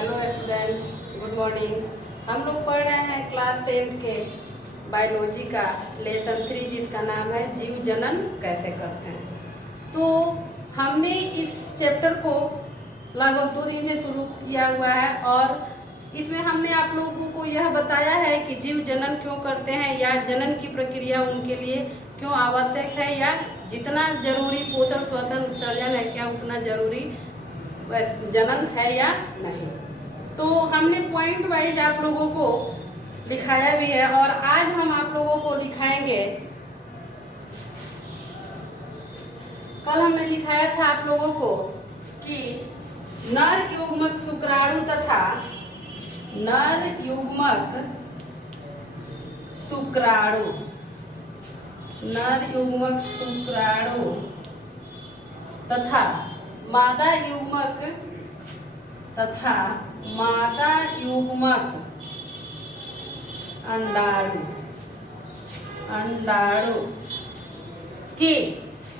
Hello students, good morning. हम लोग पढ़ रहे हैं क्लास 10 के बायोलॉजी का लेसन 3 जिसका नाम है जीव जनन कैसे करते हैं। तो हमने इस चैप्टर को लगभग 2 दिन से शुरू किया हुआ है और इसमें हमने आप लोगों को यह बताया है कि जीव जनन क्यों करते हैं या जनन की प्रक्रिया उनके लिए क्यों आवश्यक है या जितना जरूरी पोषण श्वसन उत्सर्जन है क्या उतना जरूरी जनन है या नहीं। तो हमने पॉइंट वाइज आप लोगों को लिखाया भी है और आज हम आप लोगों को लिखाएंगे। कल हमने लिखाया था आप लोगों को कि नर युग्मक शुक्राणु तथा नर युग्मक शुक्राणु तथा मादा युग्मक अंडाणु के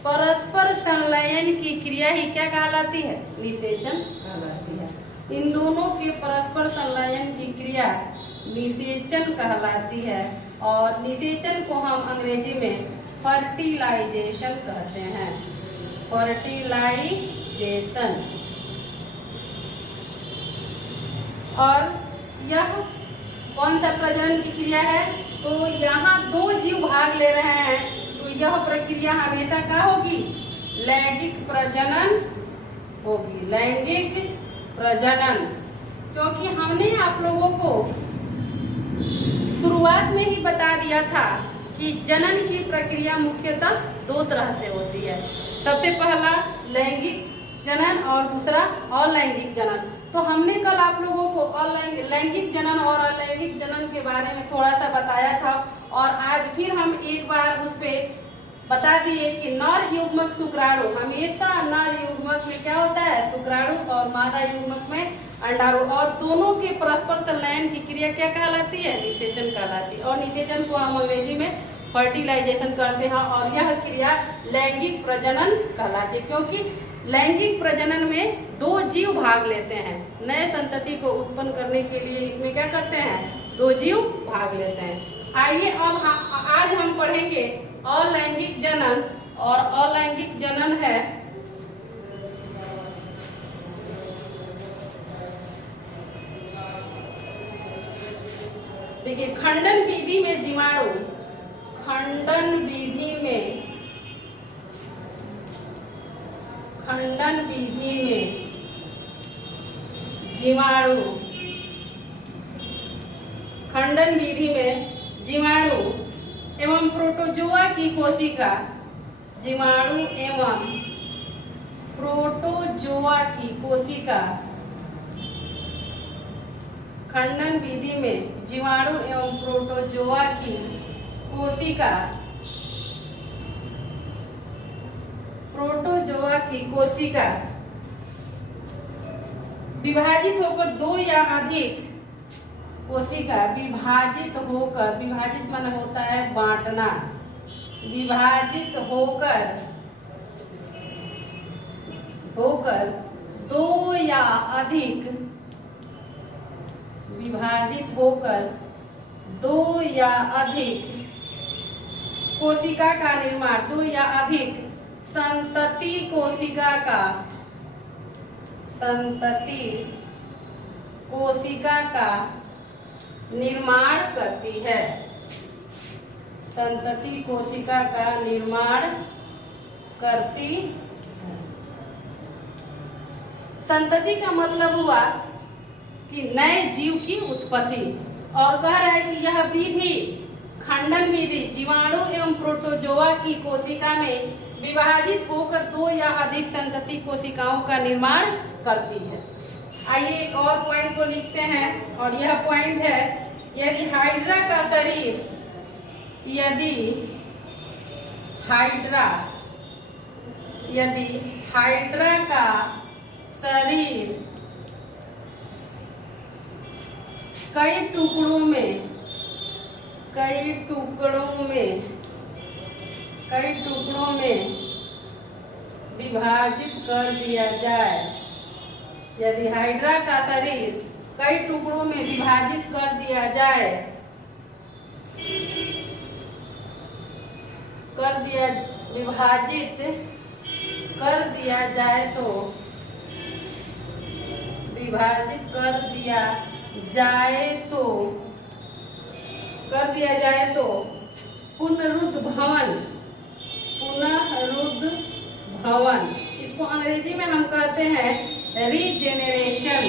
परस्पर संलयन की क्रिया ही क्या कहलाती है? निषेचन कहलाती है। इन दोनों के परस्पर संलयन की क्रिया निषेचन कहलाती है और निषेचन को हम अंग्रेजी में फर्टिलाइजेशन कहते हैं। फर्टिलाइजेशन। और यह कौन सा प्रजनन की क्रिया है? तो यहाँ 2 जीव भाग ले रहे हैं तो यह प्रक्रिया हमेशा क्या होगी? लैंगिक प्रजनन होगी। लैंगिक प्रजनन, क्योंकि हमने आप लोगों को शुरुआत में ही बता दिया था कि जनन की प्रक्रिया मुख्यतः 2 तरह से होती है। सबसे पहला लैंगिक जनन और दूसरा अलैंगिक जनन। तो हमने कल आप लोगों को लैंगिक जनन और अलैंगिक जनन के बारे में थोड़ा सा बताया था और आज फिर हम एक बार उस पे बता दिए कि नर युग्मक शुक्राणु, हमेशा नर युग्मक में क्या होता है? शुक्राणु और मादा युग्मक में अंडाणु, और दोनों के परस्पर संलयन की क्रिया क्या कहलाती है? निषेचन कहलाती है। और निषेचन को हम अंग्रेजी में फर्टिलाइजेशन करते हैं और यह क्रिया लैंगिक प्रजनन कहलाती है, क्योंकि लैंगिक प्रजनन में 2 जीव भाग लेते हैं। नए संतति को उत्पन्न करने के लिए इसमें क्या करते हैं? 2 जीव भाग लेते हैं। आइए अब आज हम पढ़ेंगे अलैंगिक जनन, और अलैंगिक जनन है देखिए खंडन विधि में जीवाणु, खंडन विधि में जीवाणु एवं प्रोटोजोआ की कोशिका, जीवाणु एवं प्रोटोजोआ की कोशिका, खंडन विधि में जीवाणु एवं प्रोटोजोआ की कोशिका विभाजित होकर 2 या अधिक कोशिका विभाजित माने होता है बांटना, विभाजित होकर 2 या अधिक, विभाजित होकर 2 या अधिक कोशिका का निर्माण, 2 या अधिक संतति कोशिका का निर्माण करती है। संतति कोशिका का निर्माण करती है। संतति का मतलब हुआ कि नए जीव की उत्पत्ति, और कह रहा है कि यह विधि खंडन विधि जीवाणु एवं प्रोटोजोआ की कोशिका में विभाजित होकर 2 या अधिक संतति कोशिकाओं का निर्माण करती है। आइए एक और पॉइंट को लिखते हैं और यह पॉइंट है, यदि हाइड्रा का शरीर कई टुकड़ों में विभाजित कर दिया जाए यदि हाइड्रा का शरीर कई टुकड़ों में विभाजित कर दिया जाए विभाजित कर दिया जाए तो पुनरुद्भवन इसको अंग्रेजी में हम कहते हैं रीजेनेरेशन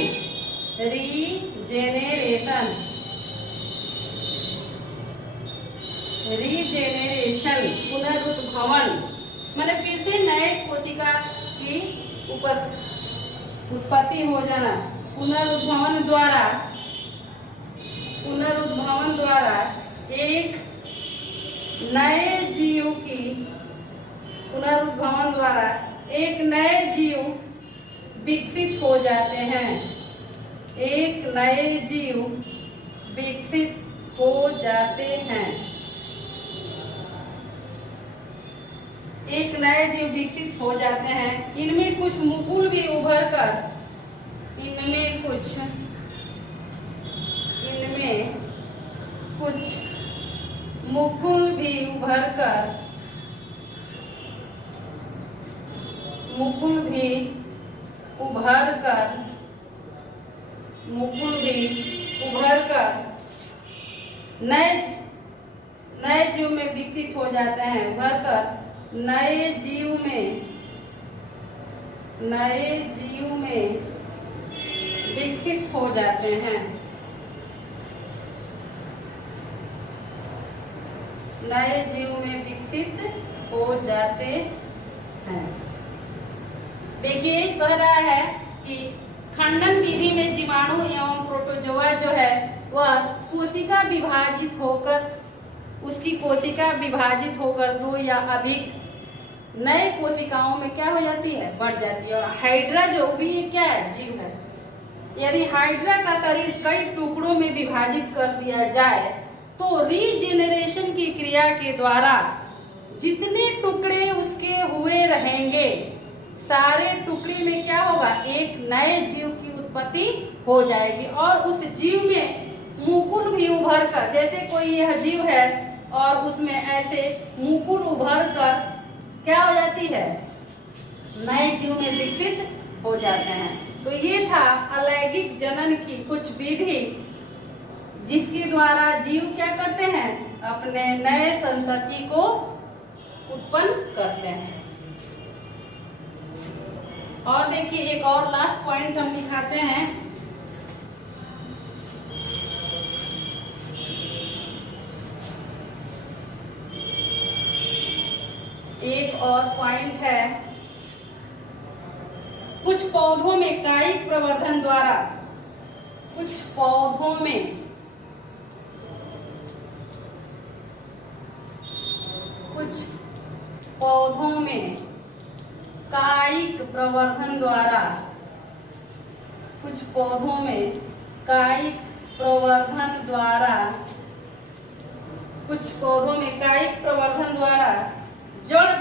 पुनरुद्भवन माने फिर से नए कोशिका की उत्पत्ति हो जाना। पुनरुद्भवन द्वारा एक नए जीव विकसित हो जाते हैं। एक नए जीव विकसित हो जाते हैं। इनमें कुछ मुकुल भी उभर कर नए जीव में विकसित हो जाते हैं। नए जीव में विकसित हो जाते हैं। देखिए कह रहा है कि खंडन विधि में जीवाणु एवं प्रोटोजोआ जो है वह कोशिका विभाजित होकर दो या अधिक नए कोशिकाओं में क्या हो जाती है, बढ़ जाती है। और हाइड्रा जो भी क्या है, जीव है। यदि हाइड्रा का शरीर कई टुकड़ों में विभाजित कर दिया जाए तो रीजेनरेशन की क्रिया के द्वारा जितने टुकड़े उसके हुए रहेंगे सारे टुकड़े में क्या होगा, एक नए जीव की उत्पत्ति हो जाएगी। और उस जीव में मुकुल भी उभर कर, जैसे कोई यह जीव है और उसमें ऐसे मुकुल उभर कर क्या हो जाती है, नए जीव में विकसित हो जाते हैं। तो ये था अलैंगिक जनन की कुछ विधि जिसके द्वारा जीव क्या करते हैं, अपने नए संतति को उत्पन्न करते हैं। और देखिए एक और लास्ट पॉइंट हम दिखाते हैं। एक और पॉइंट है, कुछ पौधों में कायिक प्रवर्धन द्वारा कायिक प्रवर्धन द्वारा जड़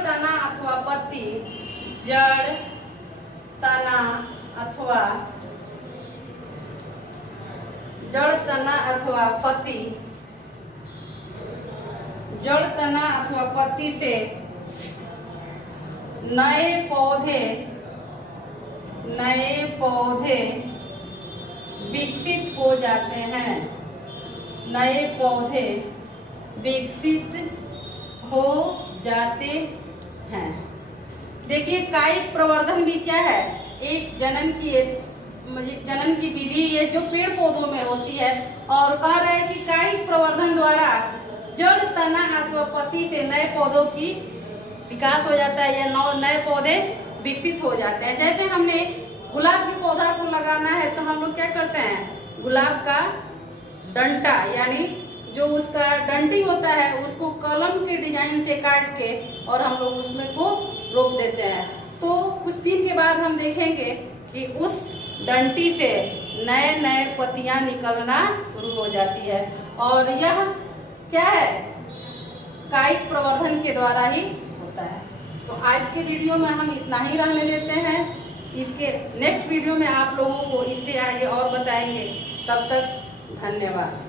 तना अथवा पत्ती से नए पौधे विकसित हो जाते हैं। देखिए कायिक प्रवर्धन भी क्या है, एक जनन की विधि है जो पेड़ पौधों में होती है। और कह रहा है कि कायिक प्रवर्धन द्वारा जड़ तना अथवा पत्ती से नए पौधों की विकास हो जाता है या नए पौधे विकसित हो जाते हैं। जैसे हमने गुलाब के पौधा को लगाना है तो हम लोग क्या करते हैं, गुलाब का डंटा यानी जो उसका डंटी होता है उसको कलम के डिजाइन से काट के और हम लोग उसमें को रोप देते हैं। तो कुछ दिन के बाद हम देखेंगे कि उस डंटी से नए पत्तियां निकलना शुरू हो जाती है। और यह क्या है, कायिक प्रवर्धन के द्वारा ही होता है। तो आज के वीडियो में हम इतना ही रहने देते हैं। इसके नेक्स्ट वीडियो में आप लोगों को इससे आगे और बताएंगे। तब तक धन्यवाद।